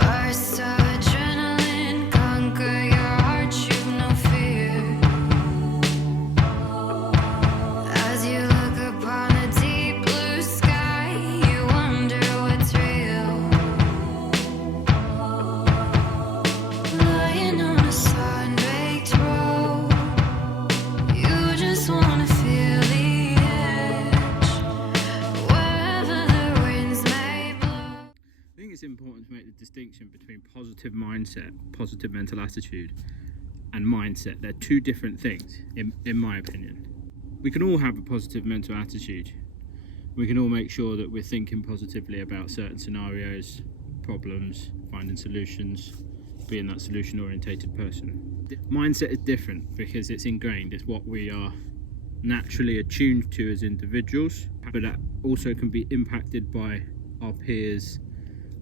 Burst of adrenaline, conquer your heart, you've no fear. As you look upon a deep blue sky, you wonder what's real. Lying on a sun-baked road, you just wanna feel the edge, wherever the winds may blow. I think it's important to make the distinction between positive mindset, positive mental attitude, and mindset. They're two different things, in my opinion. We can all have a positive mental attitude. We can all make sure that we're thinking positively about certain scenarios, problems, finding solutions, being that solution-orientated person. Mindset is different because it's ingrained. It's what we are naturally attuned to as individuals, but that also can be impacted by our peers,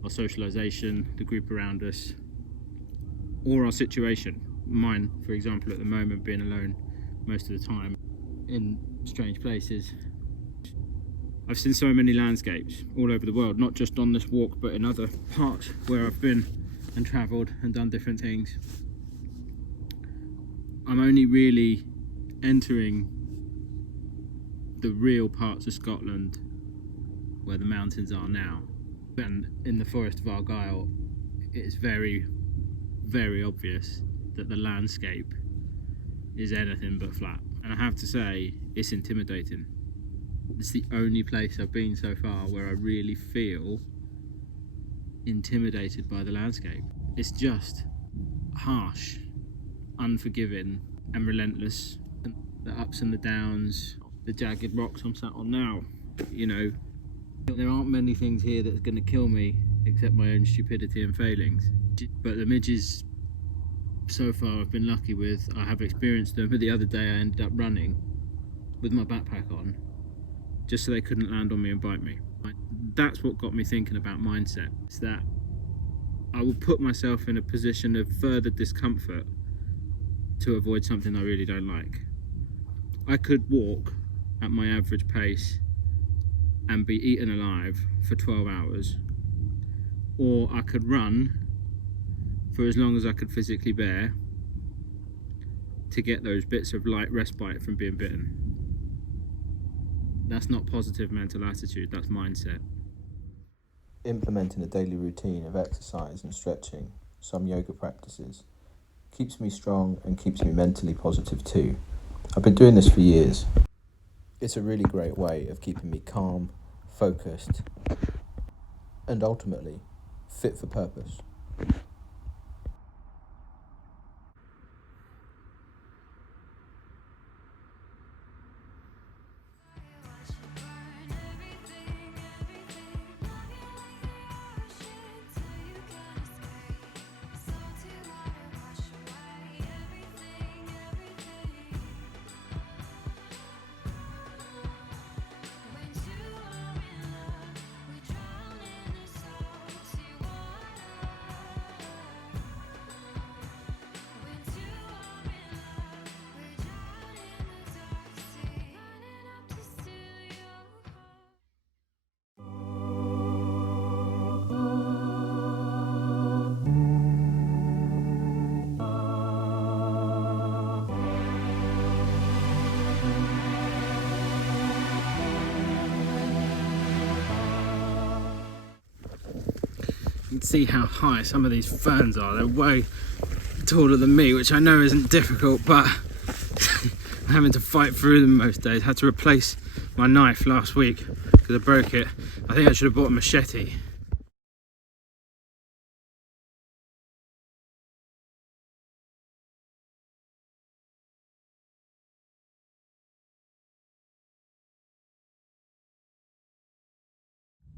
our socialization, the group around us, or our situation. Mine, for example, at the moment, being alone most of the time in strange places. I've seen so many landscapes all over the world, not just on this walk, but in other parts where I've been and travelled and done different things. I'm only really entering the real parts of Scotland where the mountains are now. And in the forest of Argyll, it's very, very obvious that the landscape is anything but flat. And I have to say, it's intimidating. It's the only place I've been so far where I really feel intimidated by the landscape. It's just harsh, unforgiving, and relentless. The ups and the downs, the jagged rocks I'm sat on now, you know, there aren't many things here that's going to kill me except my own stupidity and failings. But the midges, so far, I've been lucky with. I have experienced them. But the other day I ended up running with my backpack on just so they couldn't land on me and bite me. That's what got me thinking about mindset. It's that I will put myself in a position of further discomfort to avoid something I really don't like. I could walk at my average pace and be eaten alive for 12 hours, or I could run for as long as I could physically bear to get those bits of light respite from being bitten. That's not positive mental attitude, that's mindset. Implementing a daily routine of exercise and stretching, some yoga practices, keeps me strong and keeps me mentally positive too. I've been doing this for years. It's a really great way of keeping me calm, focused, and ultimately fit for purpose. You can see how high some of these ferns are. They're way taller than me, which I know isn't difficult, but I'm having to fight through them most days. I had to replace my knife last week because I broke it. I think I should have bought a machete.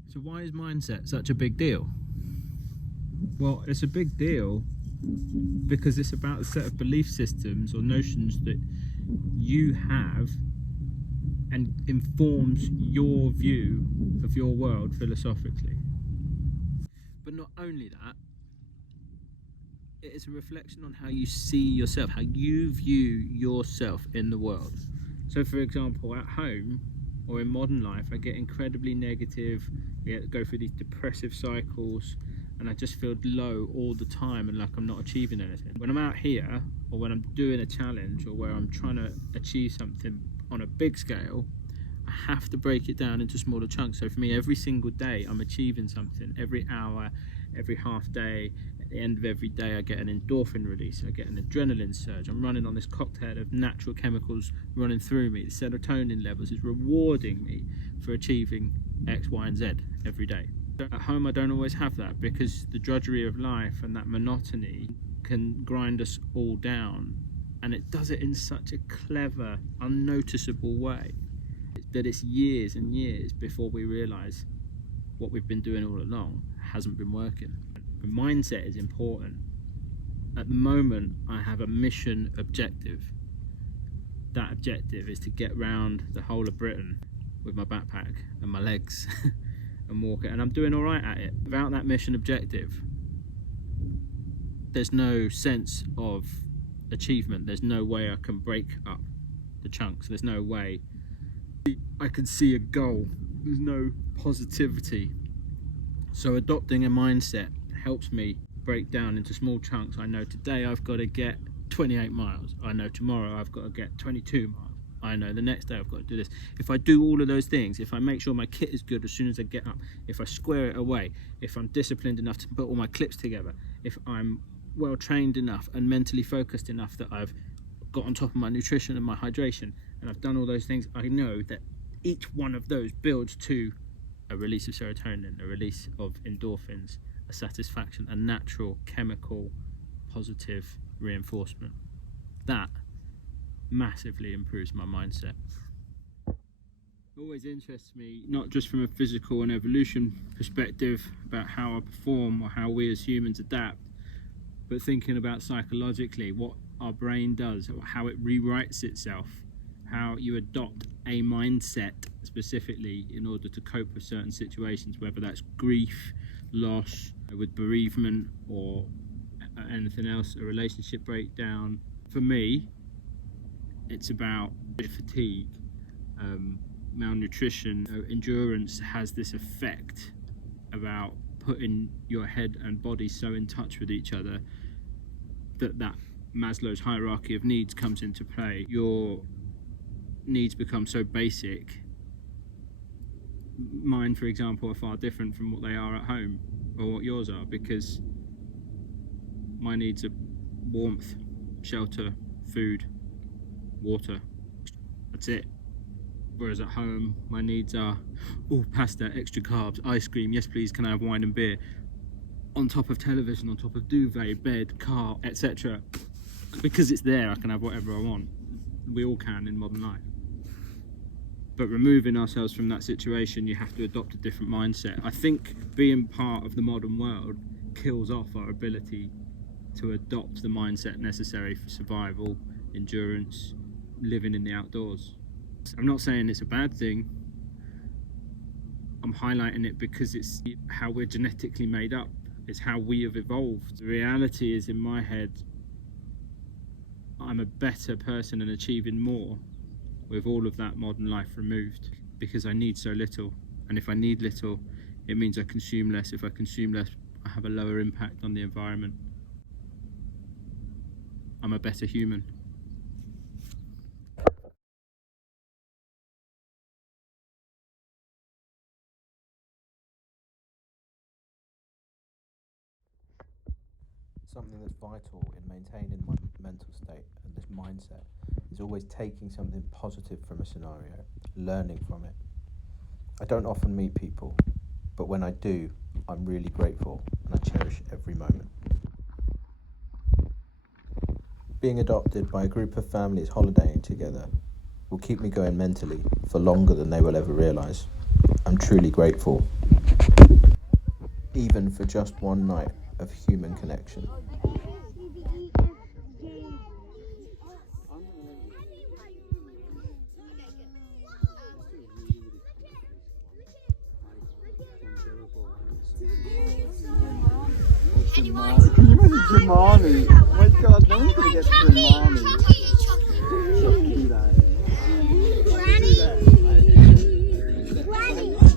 So why is mindset such a big deal? Well, it's a big deal because it's about a set of belief systems or notions that you have and informs your view of your world philosophically. But not only that, it is a reflection on how you see yourself, how you view yourself in the world. So for example, at home, or in modern life, I get incredibly negative, go through these depressive cycles, and I just feel low all the time and like I'm not achieving anything. When I'm out here, or when I'm doing a challenge, or where I'm trying to achieve something on a big scale, I have to break it down into smaller chunks. So for me, every single day I'm achieving something. Every hour, every half day, at the end of every day I get an endorphin release, I get an adrenaline surge. I'm running on this cocktail of natural chemicals running through me. The serotonin levels is rewarding me for achieving X, Y and Z every day. At home I don't always have that, because the drudgery of life and that monotony can grind us all down, and it does it in such a clever, unnoticeable way that it's years and years before we realise what we've been doing all along hasn't been working. The mindset is important. At the moment I have a mission objective. That objective is to get round the whole of Britain with my backpack and my legs and walk it, and I'm doing all right at it. Without that mission objective, there's no sense of achievement. There's no way I can break up the chunks. There's no way I can see a goal. There's no positivity. So adopting a mindset helps me break down into small chunks. I know today I've got to get 28 miles. I know tomorrow I've got to get 22 miles. I know the next day I've got to do this. If I do all of those things, if I make sure my kit is good as soon as I get up, if I square it away, if I'm disciplined enough to put all my clips together, if I'm well trained enough and mentally focused enough that I've got on top of my nutrition and my hydration, and I've done all those things, I know that each one of those builds to a release of serotonin, a release of endorphins, a satisfaction, a natural chemical positive reinforcement. That massively improves my mindset. It always interests me, not just from a physical and evolution perspective about how I perform or how we as humans adapt, but thinking about psychologically what our brain does, or how it rewrites itself, how you adopt a mindset specifically in order to cope with certain situations, whether that's grief, loss, with bereavement, or anything else, a relationship breakdown. For me, it's about fatigue, malnutrition. Endurance has this effect about putting your head and body so in touch with each other that Maslow's hierarchy of needs comes into play. Your needs become so basic. Mine, for example, are far different from what they are at home, or what yours are, because my needs are warmth, shelter, food, water. That's it. Whereas at home, my needs are, pasta, extra carbs, ice cream, yes please, can I have wine and beer? On top of television, on top of duvet, bed, car, etc. Because it's there, I can have whatever I want. We all can in modern life. But removing ourselves from that situation, you have to adopt a different mindset. I think being part of the modern world kills off our ability to adopt the mindset necessary for survival, endurance, living in the outdoors. I'm not saying it's a bad thing. I'm highlighting it because it's how we're genetically made up. It's how we have evolved. The reality is, in my head, I'm a better person and achieving more with all of that modern life removed, because I need so little. And if I need little, it means I consume less. If I consume less, I have a lower impact on the environment. I'm a better human. Something that's vital in maintaining my mental state and this mindset is always taking something positive from a scenario, learning from it. I don't often meet people, but when I do, I'm really grateful and I cherish every moment. Being adopted by a group of families holidaying together will keep me going mentally for longer than they will ever realise. I'm truly grateful, even for just one night of human connection. Can you imagine Jemani? Oh my god, no one's going to get through